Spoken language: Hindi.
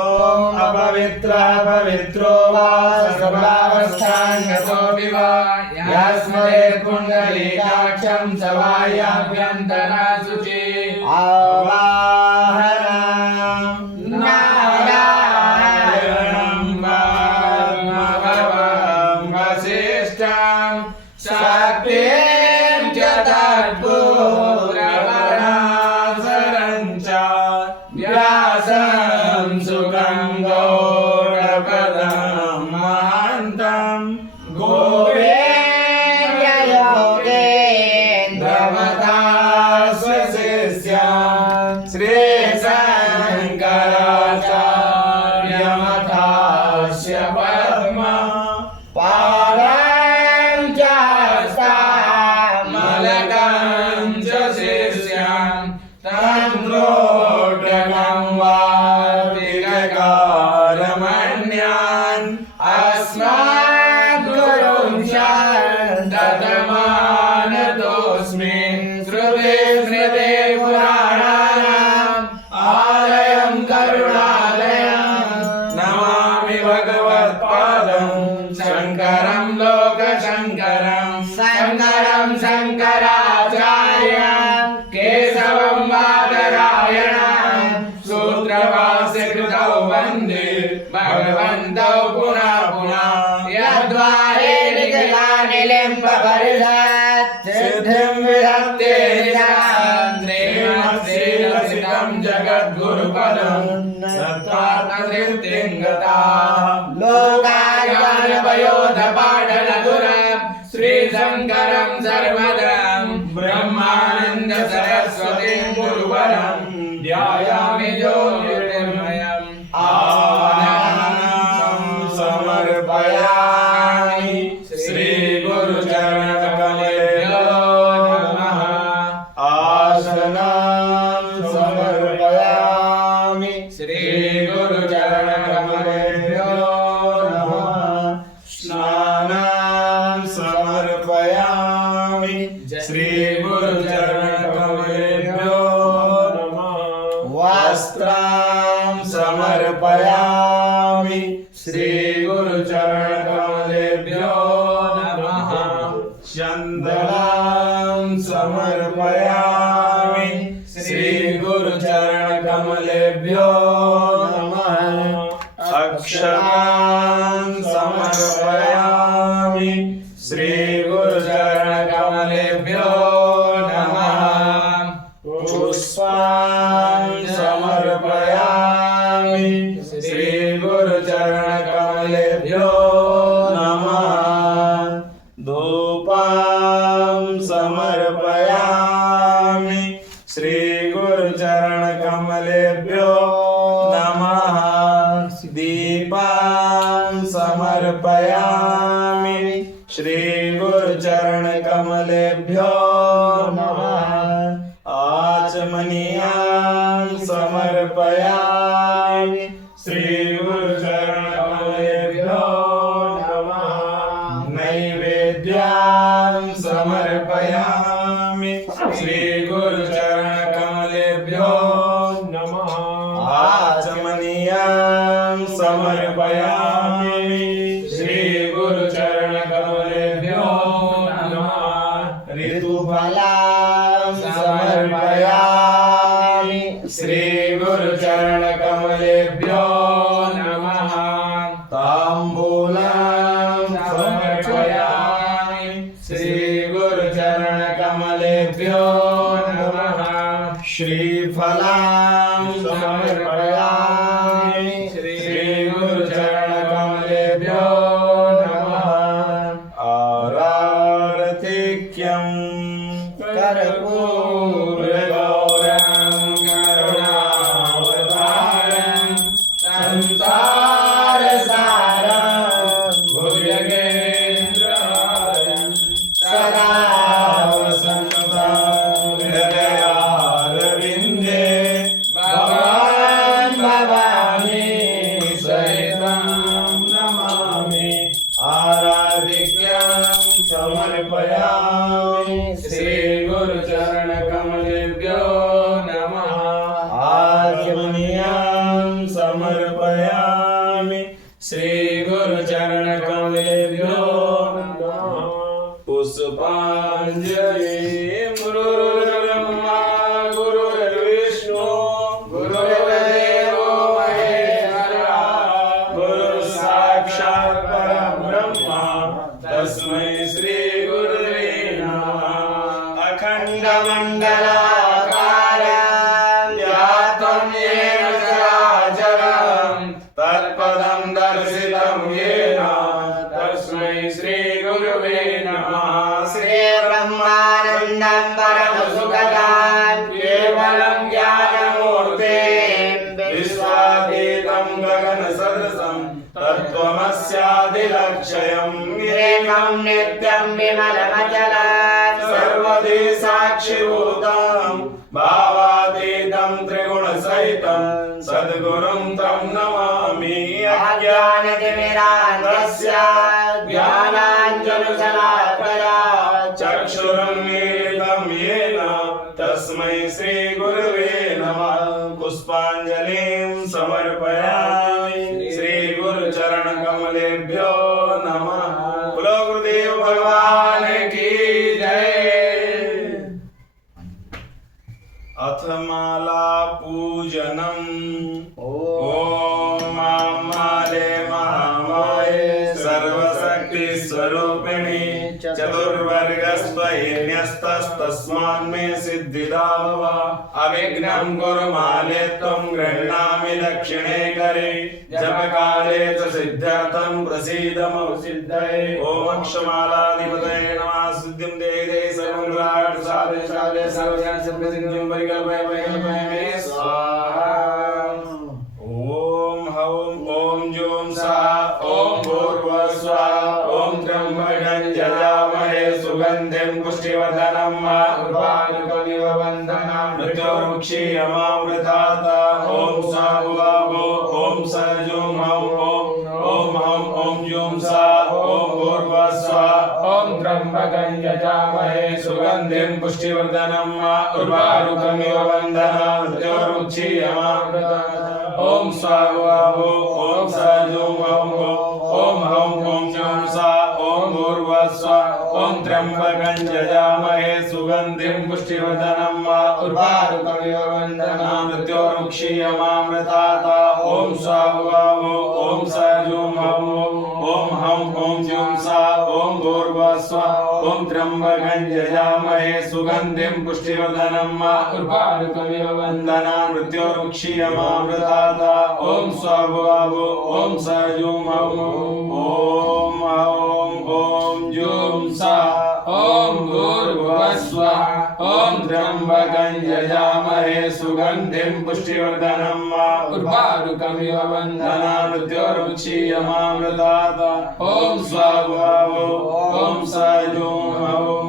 ओम अपवित्रः पवित्रो वा सर्वावस्थाङ्गतोऽपि वा यस्मरेत् पुण्डरीकाक्षं स वायाभ्यन्तरा शुचि आवाहनं नारायणं वामभवं वसिष्ठं शक्तिं च तत्पुत्रपराशरं च व्यासं सुखं गौरपदं महान्तं गोविन्दयोगेन्द्रमथास्वशिष्यं श्रीशङ्कराचार्यमथास्य पद्मा पादं च हस्तामलकं च शिष्यं तन्त्रोटकं वार्तिककारमण्यान् अस्मद्गुरुं शन्ततमानतोऽस्मि श्रुते स्मृते पुराणानाम् आलयं करुणालयं नमामि भगवत्पादं शङ्करं लोकशङ्करं शङ्करं शङ्कराचार्यं केशवं बादरायणं सूत्रभाष्यकृतौ वन्दे भगवन्तौ पुनः पुनः यद्वारे निखिलानिलिम्बपरिषत् सिद्धिं विधत्ते श्रीमत्श्रीलसितं जगद्गुरुपदं नत्वात्मतृप्तिं गताः लोकायनवयोधपाटलधुरं श्रीशङ्करं सर्वदं ब्रह्मानन्द सरस्वतीं गुरुवरं ध्यायामि ज्योतिर्मयम् आनन्दं समर्पयामि श्रीगुरुचरणकमलेभ्यो नमः। आसनं समर्पयामि श्रीगुरुचरणकमलेभ्यो नमः। स्नानं समर्पयामि श्रीगुरुचरणकमलेभ्यो नमः। वस्त्रं समर्पयामि श्रीगुरुचरणकमलेभ्यो नमः। चन्दनं समर्पयामि श्रीगुरुचरणकमलेभ्यो नमः। अक्षतां समर्पयामि श्रीगुरुचरणकमलेभ्यो नमः। पुष्पां समर्पयामि श्रीगुरुचरणकमलेभ्यो नमः। धूपं समर्पयामि श्रीगुरुचरणकमलेभ्यो नमः। दीपं समर्पयामि श्रीगुरुचरणकमलेभ्यो नमः। आचमनीयां समर्पयामि श्रीगुरुचरणकमलेभ्यो नमः। नैवेद्यं समर्पयामि श्रीगुरुचरणकमलेभ्यो नमः। आचमनीयां समर्पयामि श्रीगुरुचरणकमलेभ्यो नमः। ऋतुफलं समर्पयामि श्रीगुरुचरणकमलेभ्यो नमः। ताम्बूलं समर्पयामि श्रीगुरुचरणकमलेभ्यो नमः। श्रीफलं समर्पयामि श्रीगुरुचरणकमलेभ्यो नमः। आरार्तिक्यं कर्पूरगौरं करुणावतारं संसारसारं भुजगेन्द्रहारं सदा वसन्तं हृदयारविन्दे भवान् भवानी सहितं नमामि। आराधिक्यं समर्पयामि श्रीगुरुचरणकमलेभ्यो नमः। आचमनीयां समर्पयामि समर्पयामि श्रीगुरुचरणकमलेभ्यो नमः पुष्पाञ्जलि गुरुर्ब्रह्मा गुरुर्विष्णु गुरुर्देवो महेश्वरः गुरुः साक्षात् परब्रह्म तस्मै श्रीगुरुवे नमः अखण्डमण्डलाकारं व्याप्तं येन चराचरं तत्पदं दर्शितं येन तस्मै श्रीगुरुवे नमः श्रीब्रह्मानन्दं परमसुखदां केवलं ज्ञानमूर्तिं विश्वातीतं गगनसदृशं तत्त्वमस्यादिलक्ष्यम् एकं नित्यं विमलमचलं सर्वदि साक्षिभूतं भावातीतं त्रिगुणसहितं सद्गुरुं तं नमामि अज्ञानतिमिरान्धस्य ज्ञानाञ्जनशलाकया चक्षुरुन्मीलितं येन तस्मै श्रीगुरुवे नमः पुष्पाञ्जलिं समर्पयामि श्रीगुरुचरणकमलेभ्यो नमः बोलो गुरुदेव भगवान की जय। अथ माला पूजनम् ॐ माले महामाये सर्वशक्ति स्वरूपिणी चतुर्वर्गस्त्वन्यस्तस्मान्मे सिद्धिदा भव अविघ्नं कुरु माले त्वं गृह्णामि दक्षिणे करे जपकाले च सिद्ध्यर्थं प्रसीद मम सिद्धये ॐ अक्षमालाधिपतये नमः सिद्धिं देहि देहि सर्वं गुरार्थ साधे साधे सर्वजन सिद्धिं परिकल्पय मे स्वाहा ॐ हौं ॐ जूं सः ॐ भूर्भुवस्सुवः ॐ त्र्यम्बकं यजामहे सुगन्धिं पुष्टिवर्धनं उर्वारुकमिव बन्धनं मृत्युर्मुक्षीयमामृतात् ॐ सहुवो ॐ सजुं हौं ॐ हौं ॐ जूं सः ॐ भूर्भुवस्सुवः ॐ त्र्यम्बकं यजामहे सुगन्धिं पुष्टिवर्धनं उर्वारुकमिव बन्धनं मृत्युर्मुक्षीयमामृतात् ॐ स्वाहावो ॐ सजुं हौं ॐ हौं ॐ जूं सः ॐ भूर्भुवस्सुवः ॐ त्र्यम्बकं यजामहे सुगन्धिं पुष्टिवर्धनं उर्वारुकमिव बन्धनं मृत्युर्मुक्षीयमामृतात् ॐ स्वाहावो ॐ सजुं हौं ॐ हौं ॐ जूं सः ॐ भूर्भुवस्सुवः ॐ त्र्यम्बकं यजामहे सुगन्धिं पुष्टिवर्धनं उर्वारुकमिव बन्धनं मृत्युर्मुक्षीयमामृतात् ॐ स्वाहावो ॐ सजुं हौं ॐ हौं ॐ जूं सः ॐ भूर्भुवस्सुवः ॐ त्र्यम्बकं यजामहे सुगन्धिं पुष्टिवर्धनं उर्वारुकमिव बन्धनं मृत्युर्मुक्षीयमामृतात् ॐ स्वाहावो ॐ सजुं हौं